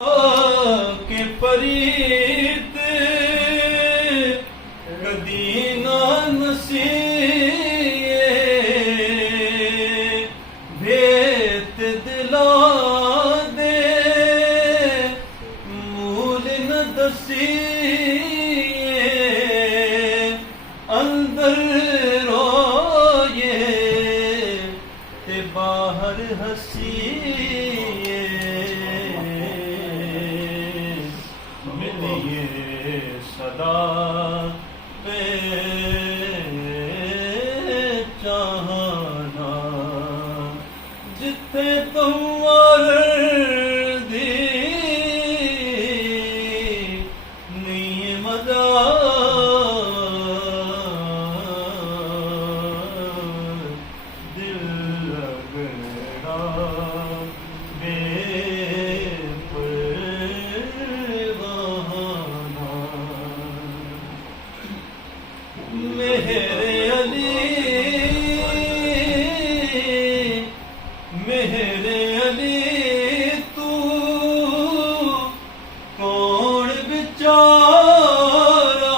के परीत कदी ना नसीए भेत दिला दे मूल न दसीए अंदर रोए ते बाहर हसीए सदा पे चाहना जिथे तुम्हारे दी नहीं मजा दिल लगना मेरे अली तू कौन बेचारा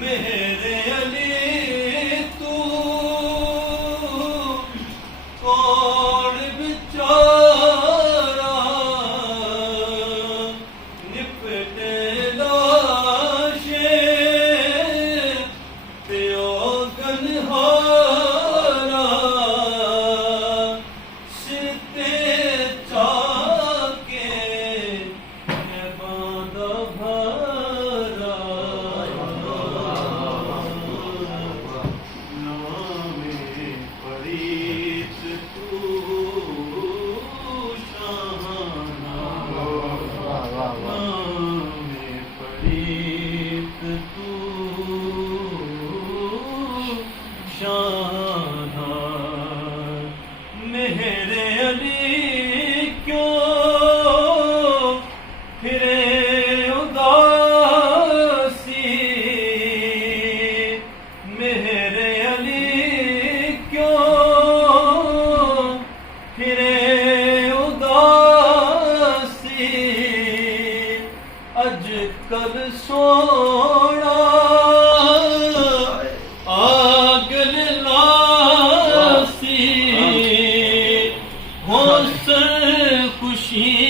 मेरे अली तू कौन बेचारा निपटे मेरे अली क्यों फिरे उदासी मेरे अली क्यों फिरे उदासी अजकल सोना आगल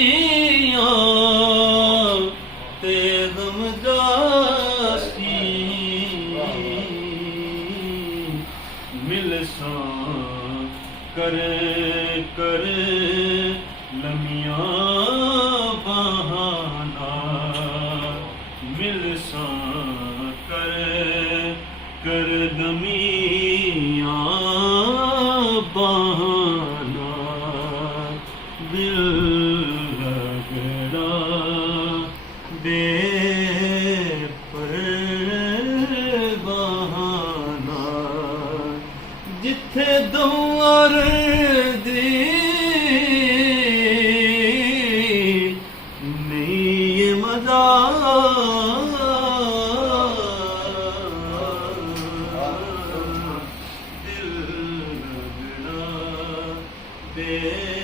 खुशियाँ ते गमदासी मिलसा कर कर लमियाँ बहाना मिलसा कर दमियाँ बहाना दिल लगड़ा दे पर बहाना जिथे दुआर दी नहीं ये मजा दिल लगड़ा दे